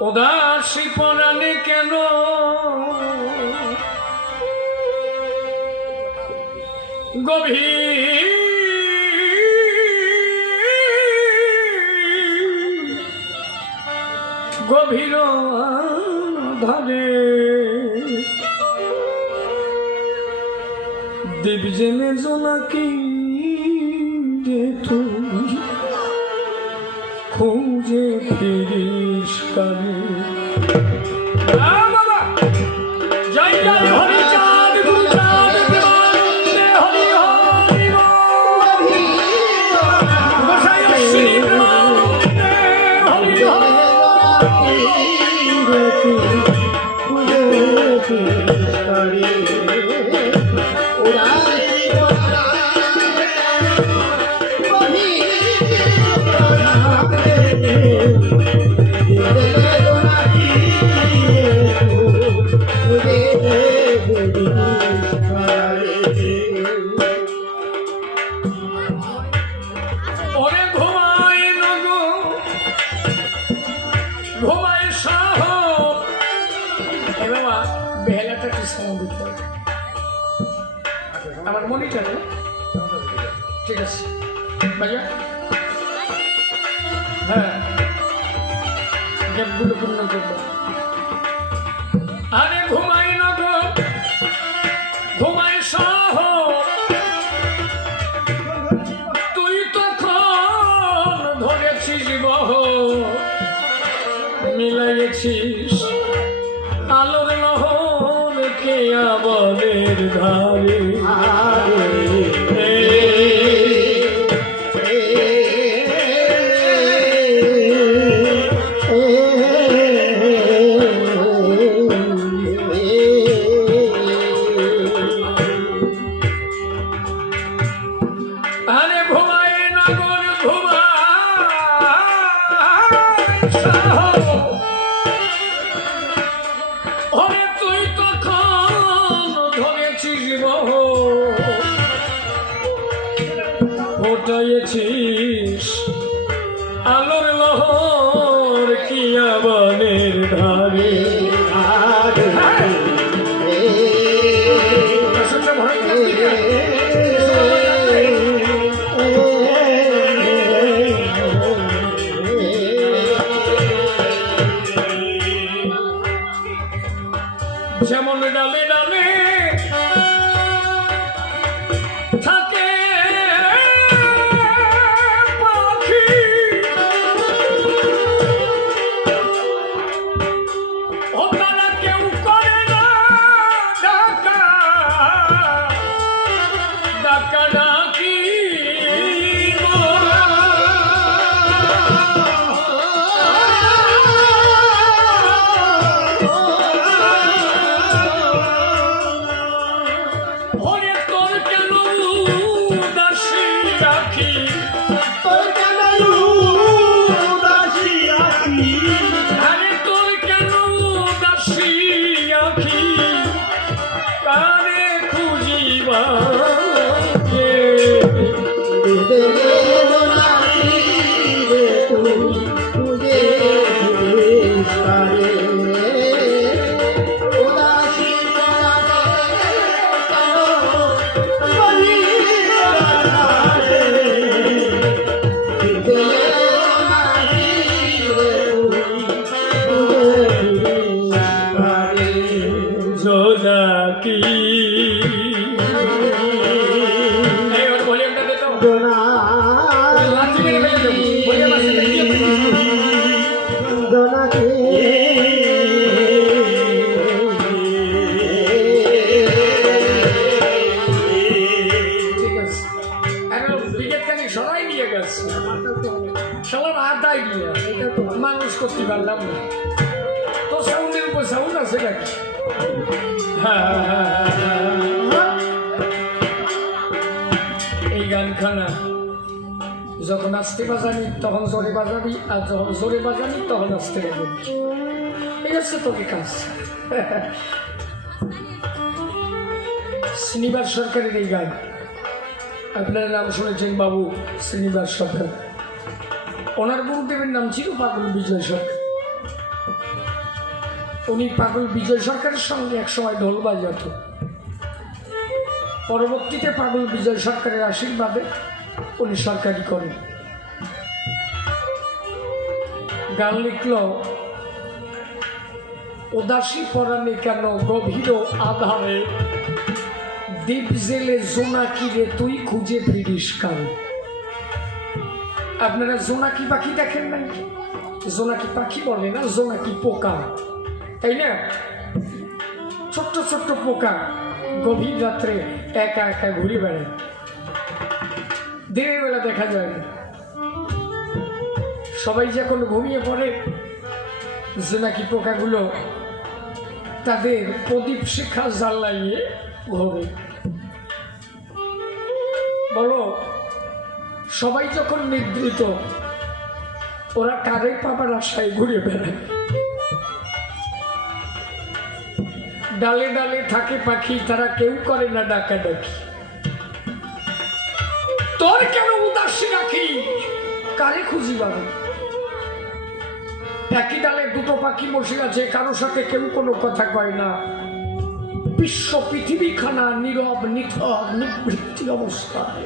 উদাসী পরাণে কেন গভীর গভীর ধারে দেব জেনে জোনাকি তুই খুঁজে ফিরিস কানে বাবা জয় জয় হরি চাঁদ গুরু চাঁদ প্রেমানন্দে হরি হরি গোসাই শ্রী প্রেমানন্দে হরি আমার মনিটর ঠিক আছে ভাইয়া হ্যাঁ গ্যাপগুলো পূর্ণ করবো আরে ঘুমাই না গো ঘুমাই সহ তুই তখন ধরেছিস বহ মিলাইছিস আলোর নহর কে আবলের ধারে আরে ঘুমায় নগর ঘুমায় তুই তখন ধরেছিস বহ ফোটাইছিস আলোর লহর কিয়া বনের ধারে যেমন ডালে ডালে থাকে পাখি ও তারা কেউ করে না ডাকা ডাকা ডাকি মানুষ করতে পারলাম না তো সাউন্ডের উপর সাউন্ড আছে নাকি এই গানখানা যখন আসতে বাজাবি তখন জোরে বাজাবি আর যখন জোরে বাজাবি তখন আসতে বাজাবি এই হচ্ছে তোকে কাজ শ্রীনিবাস সরকারের এই গান আপনার নাম শুনেছেন বাবু শ্রীনিবাস সরকার ওনার গুরুদেবের নাম ছিল পাগল বিজয় সরকার উনি পাগল বিজয় সরকারের সঙ্গে একসময় ঢোল বাজাত। পরবর্তীতে পাগল বিজয় সরকারের আশীর্বাদে উনি সরকারি করেন। গান লিখল, উদাসী পরাণে কেন গভীর আধারে, দ্বীপ জেলে জোনাকি রে তুই খুঁজে ফিরিস কান। আপনারা জোনাকি পাখি দেখেন নাই? জোনাকি পাখি বলে না, জোনাকি পোকা, তাই না? ছোট্ট ছোট্ট পোকা গভীর রাত্রে একা একা ঘুরে বেড়ায়, দিনের বেলা দেখা যায় না। সবাই যখন ঘুমিয়ে পড়ে, জোনাকি পোকাগুলো তাদের প্রদীপ শিখা জ্বালাইয়ে ঘোরে। বলো, সবাই যখন নিদ্রিত, ওরা কারে পাবার আশায় ঘুরে বেড়ায়। ডালে ডালে থাকে পাখি, তারা কেউ করে না ডাকাডাকি। তোর কেন উদাসী রাখি, কারে খুঁজি পাবে? একই ডালে দুটো পাখি বসে আছে, কারো সাথে কেউ কোনো কথা কয় না। বিশ্ব পৃথিবী খানা নীরব নিথর নিবৃত্তি অবস্থায়,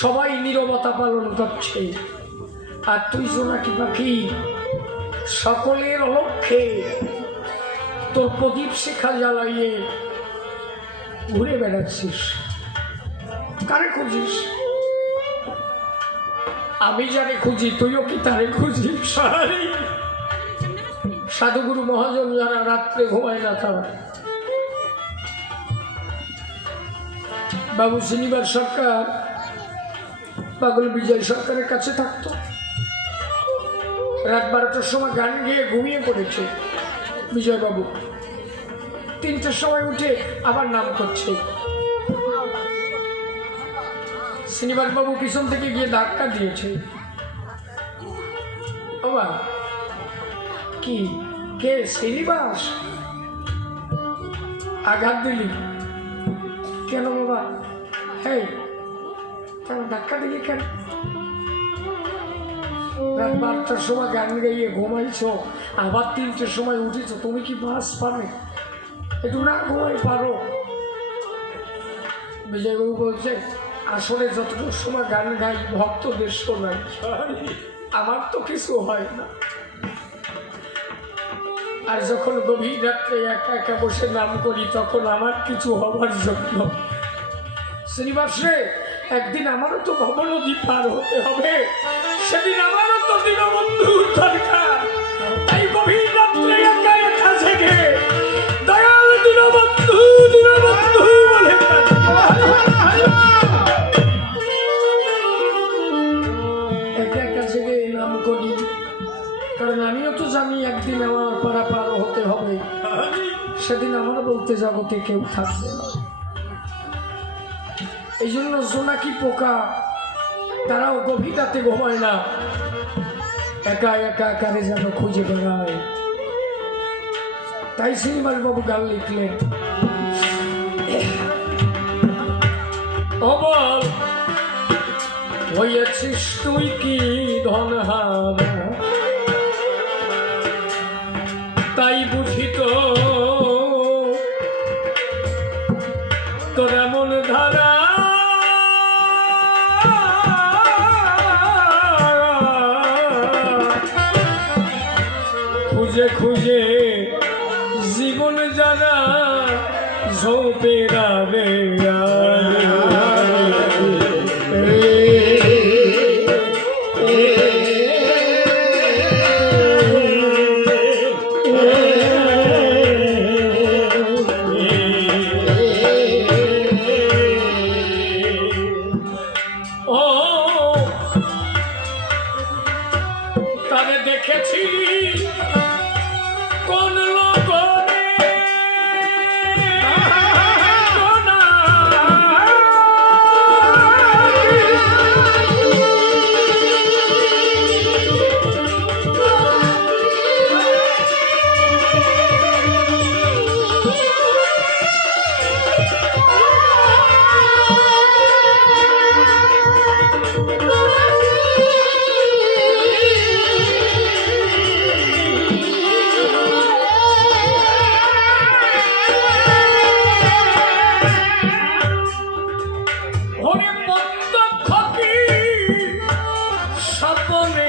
সবাই নীরবতা পালন করছে। আর তুই জোনাকি পাখি সকলের অলক্ষ্যে তোর প্রদীপ শিখা জ্বালাইয়ে ঘুরে বেড়াচ্ছিস, কারে খুঁজিস? আমি যারে খুঁজি, তুইও কি তারে খুঁজিস? সাধুগুরু মহাজন যারা রাত্রে ঘুমায় না, তারা বাবু শ্রীনিবাস সরকার পাগল বিজয় সরকারের কাছে থাকতো। রাত 12টার সময় গান গেয়ে ঘুমিয়ে পড়েছে বিজয়বাবু। 3টার সময় উঠে আবার নাম করছে। শ্রীনিবাস বাবু পিছন থেকে গিয়ে ধাক্কা দিয়েছে। বাবা, কি কে? শ্রীনিবাস, আঘাত দিলি কেন বাবা? হ্যাঁ, ধাক্কা দিলি কেন? রাত 12টার সময় গান গাইয়ে ঘুমাইছো, আবার 3টের সময় উঠেছো। তুমি কি বাস পাবে? একটু না ঘুমাই পারো? বিজয়বাবু বলছে, আসলে যতটুকু সময় গান গাই ভক্তদের শোনাই, আমার তো কিছু হয় না। আর যখন গভীর রাত্রে একা একা বসে নাম করি, তখন আমার কিছু হবার জন্য শ্রীনিবাস রে, একদিন আমারও তো ভবনদী পার হতে হবে, সেদিন আমারও তো দীনবন্ধুর দরকার। তাই গভীর রাত্রে একা একা জেগে দয়াল দীনবন্ধু দীনবন্ধু বলে একা একা জেগে নাম করি, কারণ আমিও তো জানি একদিন আমার পাড়া পার হতে হবে। সেদিন আমার বলতে জগতে কেউ থাকবে না। এই জন্য জোনাকি পোকা তারাও গভীর রাতে ঘুমায় না, একা একা কারে যেন খুঁজে বেড়ায়। তাই শ্রীনিবাস বাবু গান লিখলেন, অবল হয়েছিস তুই কি ধনহারা, তাই বুঝি তো তোর এমন ধারা। খুঁজে খুঁজে জীবন জানা ঝোপেরা রে, দেখেছি কোন লগনে স্বপ্নে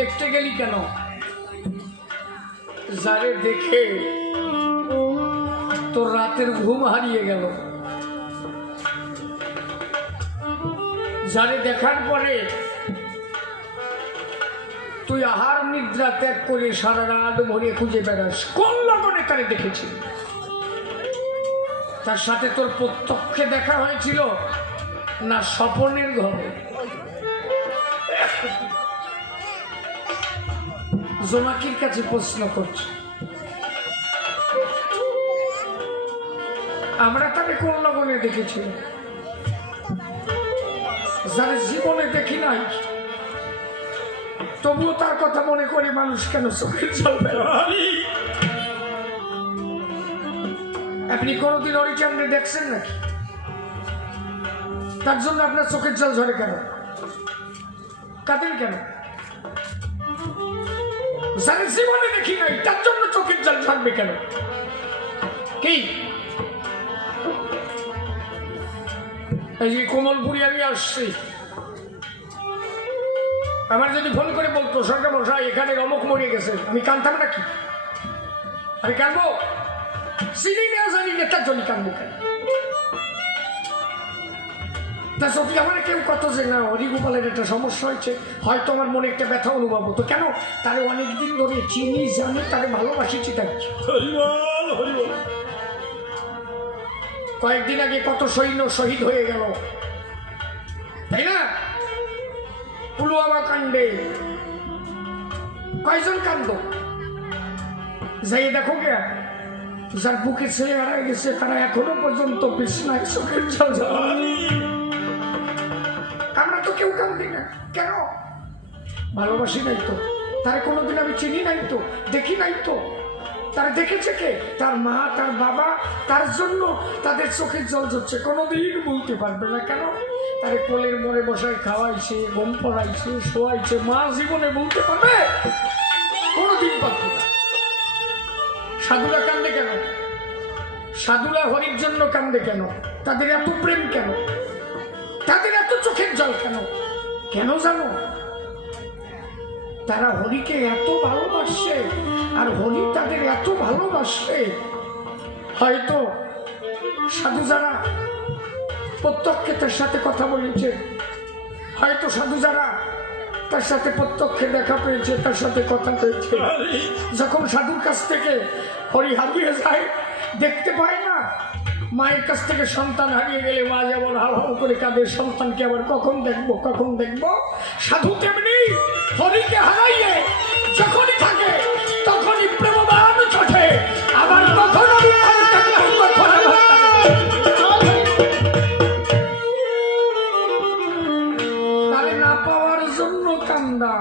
দেখতে গেলি কেন? যারে দেখে তোর রাতের ঘুম হারিয়ে গেল, যারে দেখার পরে তুই আহার নিদ্রা ত্যাগ করে সারা রাত ভরে খুঁজে বেড়াস, কোন লগনে তারে দেখেছি? তার সাথে তোর প্রত্যক্ষে দেখা হয়েছিল না স্বপনের ঘরে? জোনাকির কাছে প্রশ্ন করছে, আমরা তাকে কোন লগনে দেখেছি? যারা জীবনে দেখি নাই তবুও তার কথা মনে করে মানুষ কেন চোখের জল ফেলে? আপনি কোনদিন হরিচাঁদকে দেখছেন নাকি? তার জন্য আপনার চোখের জল ঝরে কেন? কাঁদেন কেন? যারা জীবনে দেখি নাই তার জন্য চোখের জল ঝরবে কেন? কি এই যে কোমলপুরি আমি আসছি, আমার যদি ফোন করে বলতো সরকার মশাই এখানে রমক মরে গেছে, আমি কানতাম নাকি? আমি কানবো? চিনি না জানি না তার জন্য কানবো কেন? তা যদি আমার কেউ কত যে না হরিগোপালের একটা সমস্যা হয়েছে, হয়তো আমার মনে একটা ব্যথা অনুভব হতো। কেন? তারে অনেকদিন ধরে চিনি, জানি, তারে ভালোবাসিছি। তাই কয়েকদিন আগে কত সৈন্য শহীদ হয়ে গেল, তাই না? পুলওয়ামা কাণ্ডে কয়জন কান্দ? যাই দেখো গে, যার বুকে ছেলে হারায় গেছে তারা এখনো পর্যন্ত বিছনায় চোখের জল ঝরায়। আমরা তো কেউ কান্দি না কেন? ভালোবাসি নাই তো, তার কোনোদিন আমি চিনি নাই তো, দেখি নাই তো। তারা দেখেছে কে? তার মা, তার বাবা। তার জন্য তাদের চোখের জল ঝরছে। কোনোদিন বলতে পারবে না কেন? তারে কোলের মোড়ে বসায় খাওয়াইছে, ঘুম পড়াইছে, শোয়াইছে। মা জীবনে বলতে পারবে? কোনোদিন পারবে না। সাধুরা কান্দে কেন? সাধুরা হরির জন্য কান্দে কেন? তাদের এত প্রেম কেন? তাদের এত চোখের জল কেন? কেন জানো? তারা হরিকে এত ভালোবাসে, আর হরি তাদের এত ভালোবাসে। হয়তো সাধু যারা প্রত্যক্ষে তার সাথে কথা বলেছে, হয়তো সাধু যারা তার সাথে প্রত্যক্ষে দেখা পেয়েছে, তার সাথে কথা পেয়েছে, যখন সাধুর কাছ থেকে হরি হারিয়ে যায়, দেখতে পায় না। মায়ের কাছ থেকে সন্তান হারিয়ে গেলে মা যেমন হাল হাল করে কাঁদে, সন্তানকে আবার কখন দেখবো কখন দেখবো, সাধু তেমনি হরিকে হারাইয়ে যখনই থাকে তখনই প্রেমবান চটে, আবার কখনো তারে না পাওয়ার জন্য কান্দা।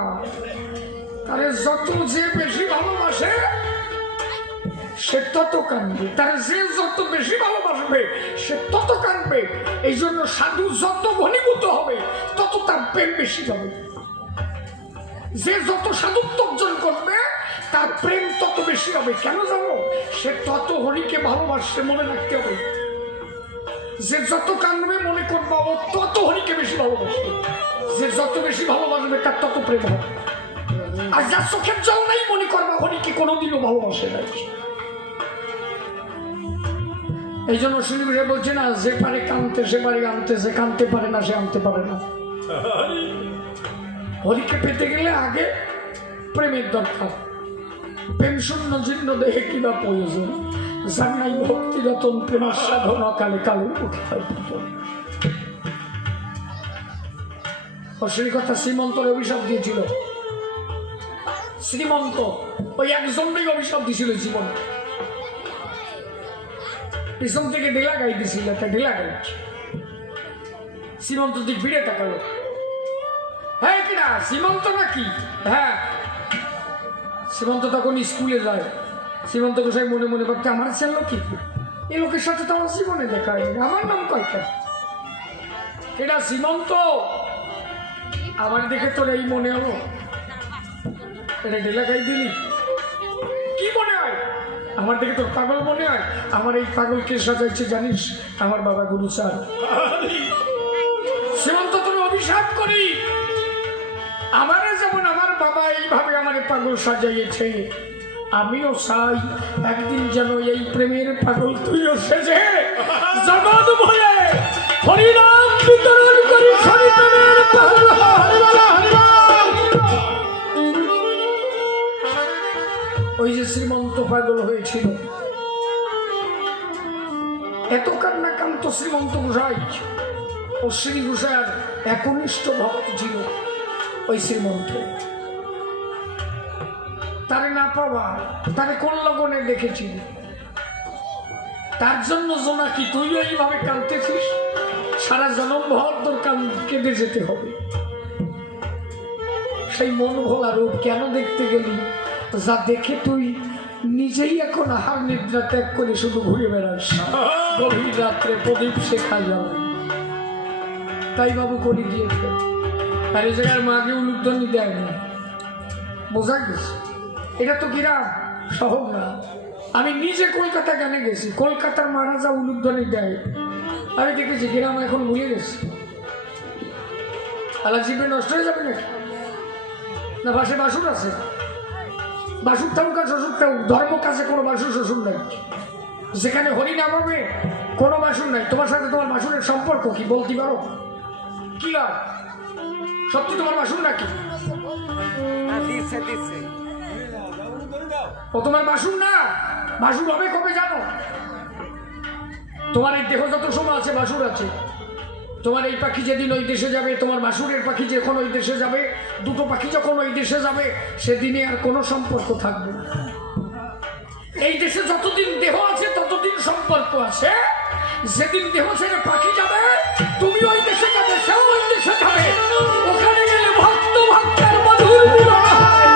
তারে যত যে বেশি ভালোবাসে সে তত কাঁদবে, তার যে যত বেশি ভালোবাসবে সে তত কাঁদবে। এই জন্য সাধু যত ঘনীভূত হবে তত তার প্রেম বেশি হবে। যে যত সাধুত্ব অর্জন করবে তার প্রেম তত বেশি হবে। কেন জানো? সে তত হরিকে ভালোবাসছে, মনে রাখতে হবে। যে যত কাঁদবে মনে করবে ও তত হরিকে বেশি ভালোবাসবে। যে যত বেশি ভালোবাসবে তার তত প্রেম হবে। আর যার চোখের জল নাই মনে করবে হরিকে কোনোদিনও ভালোবাসে নাই। এই জন্য শুনে বলছে না, যে পারে কানতে সে পারে আনতে, যে কানতে পারে না সে আনতে পারে না। হরিকে পেতে গেলে আগে প্রেমের দরকার। প্রেম শূন্য জীর্ণ দেহে কিবা প্রয়োজন, যার নাই ভক্তি রতন প্রেমার সাধন কালে কালে উঠে হয় পতন। সেই কথা শ্রীমন্তর অভিশাপ দিয়েছিল। শ্রীমন্ত ওই একজনই অভিশাপ দিছিল জীবন। পিছন থেকে ঢেলা গাই দিছিল, একটা ঢেলা গাই। শ্রীমন্ত দিক ফিরে তাকালো, হ্যাঁ কিনা শ্রীমন্ত নাকি? হ্যাঁ। শ্রীমন্ত তখন স্কুলে যায়। শ্রীমন্ত গোসাই মনে মনে ভাবতে, আমার ছেলে কি এই লোকের সাথে তো আমার জীবনে দেখা হয়নি, আমার নাম কয়টা? এটা শ্রীমন্ত। আমার দেখে তোর এই মনে হলো, এটা ঢেলা গাই দিলি? কি মনে হয়? আমার দেখে তোর পাগল মনে হয়? আমার এই পাগলকে সাজাইছে জানিস? আমার বাবা গুরু স্যার। শ্রীমন্ত তোর অভিশাপ করি, আমারে যেমন আমার বাবা এইভাবে আমার পাগল সাজাইয়েছে, আমিও চাই একদিন যেন এই প্রেমের পাগল তুইও সেজে জগৎ বলে হরিনাম বিতরণ করি। ওই যে শ্রীমন্ত পাগল হয়েছিল, এত কান্না কান্ত শ্রীমন্ত গোসাই ও শ্রী গোসাইয়ের একনিষ্ঠ ভক্ত ছিল। ওই শ্রীমন্ত তারে না পাওয়া, তারে কোন লগনে দেখেছিল, তার জন্য জোনাকি তুইও এইভাবে কাঁদতেছিস, সারা জনম ভর তোর কেঁদে যেতে হবে। সেই মন ভোলা রূপ কেন দেখতে গেলি, যা দেখে তুই নিজেই এখন আহার নিদ্রা ত্যাগ করে শুধু ঘুরে বেড়াস। গভীর রাত্রে প্রদীপ শেখা যাবে, তাই বাবু করে দিয়েছে। আর এই জায়গার মাকে উলুধ্বনি দেয় না, বোঝা গেছে? এটা তো গ্রাম, শহর না। আমি নিজে কলকাতা গানে গেছি, কলকাতার মহারাজা উলুধ্বনি দেয়। আমি দেখেছি, গ্রাম এখন ভুলে গেছি। আলা জীবে নষ্ট হয়ে যাবে নাকি? না বাসে বাসুর আছে, বাসুর থাকুক আর শ্বশুর থাকুক, ধর্ম কাছে কোনো বাসুর শ্বশুর নাই। যেখানে হরি নাম হবে কোনো বাসুর নাই। তোমার সাথে তোমার বাসুরের সম্পর্ক কি বলতে পারো? কি আর সত্যি তোমার বাসুর নাকি? ও তোমার বাসুর না, বাসুর হবে কবে জানো? তোমার এই দেহ যত সময় আছে বাসুর আছে। তোমার এই পাখি যেদিন ওই দেশে যাবে, তোমার বাসুরের পাখি যখন ওই দেশে যাবে, দুটো পাখি যখন ওই দেশে যাবে, সেদিনে আর কোনো সম্পর্ক থাকবে না। এই দেশে যতদিন দেহ আছে ততদিন সম্পর্ক আছে। যেদিন দেহ ছেড়ে পাখি যাবে, তুমি ওই দেশে যাবে, সেও ওই দেশে যাবে। ওখানে গেলে ভক্ত ভক্তের মধুর মিলন হয়।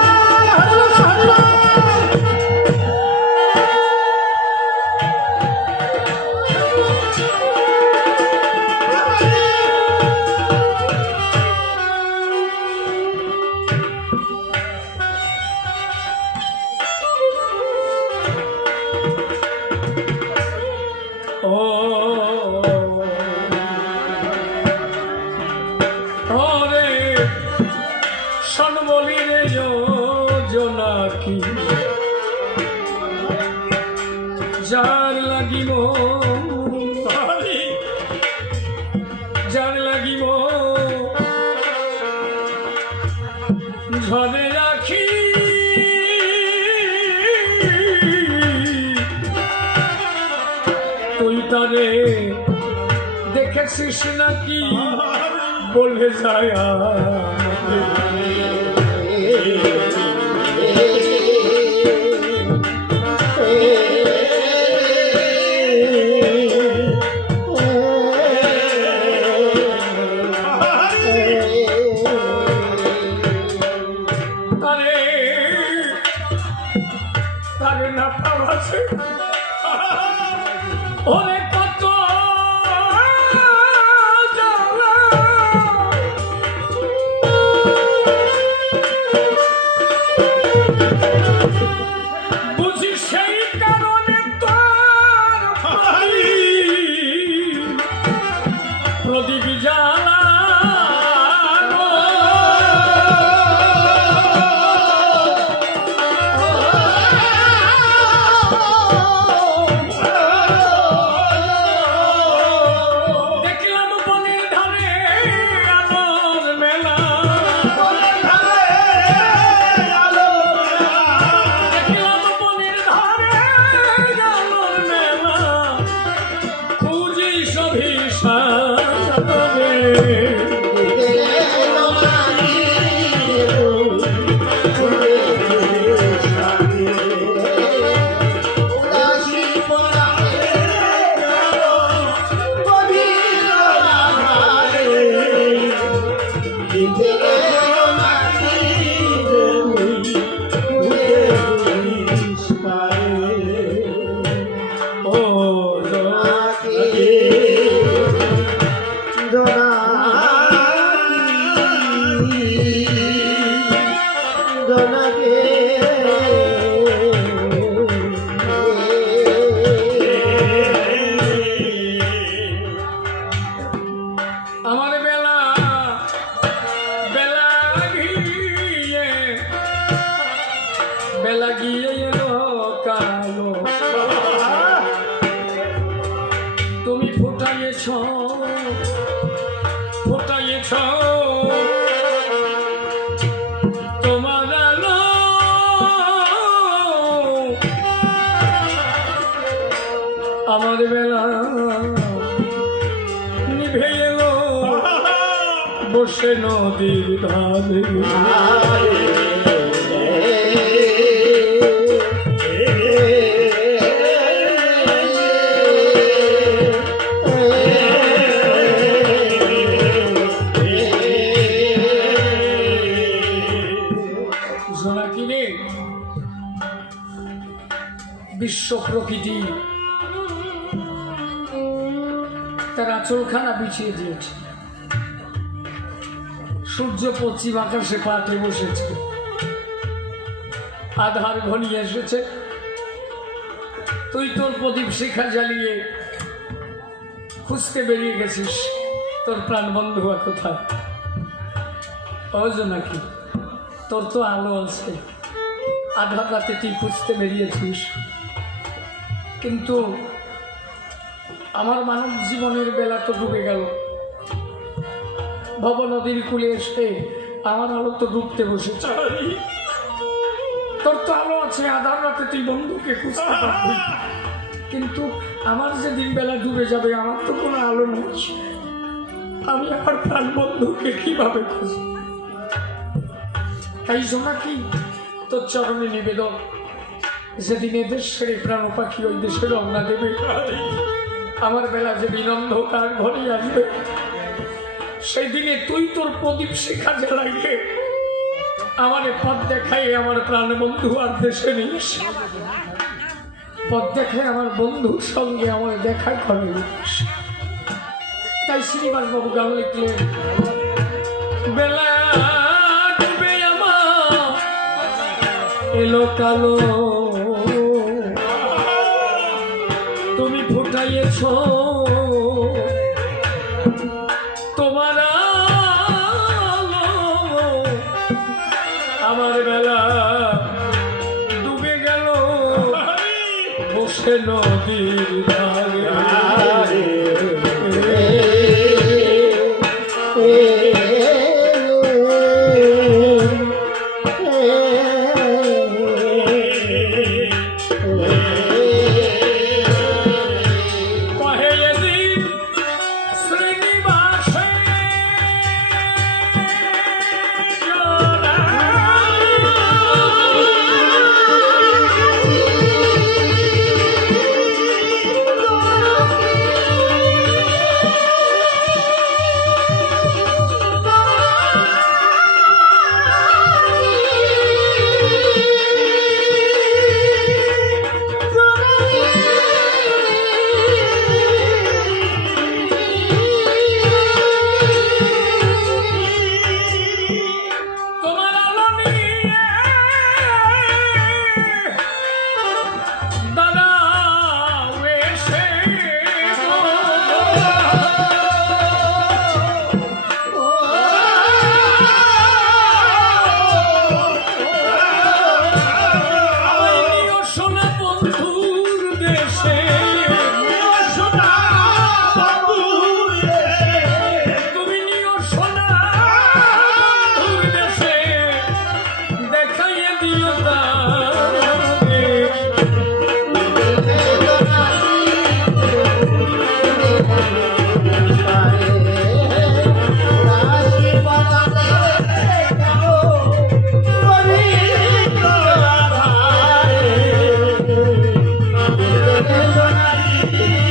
যার লাগিব ঝরে রাখি, তুই তারে দেখেছিস নাকি বলে যায়? তারে না পাওয়াছে ওরে কত বুঝি, সেই কারণে তোর প্রদীপ জ্বালা বেলা গিয়ে এলো কালো, তুমি ফুটাইয়েছ ফুটাইয়েছ তোমার আলো, আমার বেলা নিভে এলো বসে নদীর ধারে। জোনাকিরে বিশ্ব প্রকৃতি তার আঁচলখানা বিছিয়ে দিয়েছে, সূর্য পশ্চিম আকাশে পাটে বসেছে, আধার ঘনিয়ে এসেছে, তুই তোর প্রদীপ শিখা জ্বালিয়ে খুঁজতে বেরিয়ে গেছিস তোর প্রাণ বন্ধু কোথায়। নাকি তোর তো আলো আছে, আধার রাতে তুই খুঁজতে বেরিয়েছিস, কিন্তু আমার মানব জীবনের বেলা তো ডুবে গেল, ভব নদীর কূলে এসে আমার আলো তো ডুবতে বসেছে। তোর তো আলো আছে, আধার রাতে তুই বন্ধুকে খুঁজতে পারবি, কিন্তু আমার যেদিন বেলা ডুবে যাবে আমার তো কোনো আলো নেই, আমি আমার প্রাণ বন্ধুকে কিভাবে খুঁজব। তাই জোনাকি তোর চরণে নিবেদন, যেদিন এদেশ ছেড়ে প্রাণ পাখি ওই দেশে রওনা দেবে, আমার বেলা যেদিন অন্ধকার ঘরে আসবে, সেই দিনে তুই তোর প্রদীপ শিখা জ্বালাইবে, আমার পথ দেখাই আমার প্রাণ বন্ধু আর দেশে নিস, পথ দেখায় আমার বন্ধুর সঙ্গে আমার দেখা করে। তাই শ্রীনিবাস বাবু গান লিখলেন, বেলা ডুবে আমার এলো কালো, তুমি ফুটাইয়েছ তোমার আলো, আমার বেলা ডুবে গেল বসে নদীর ধারে। Thank you.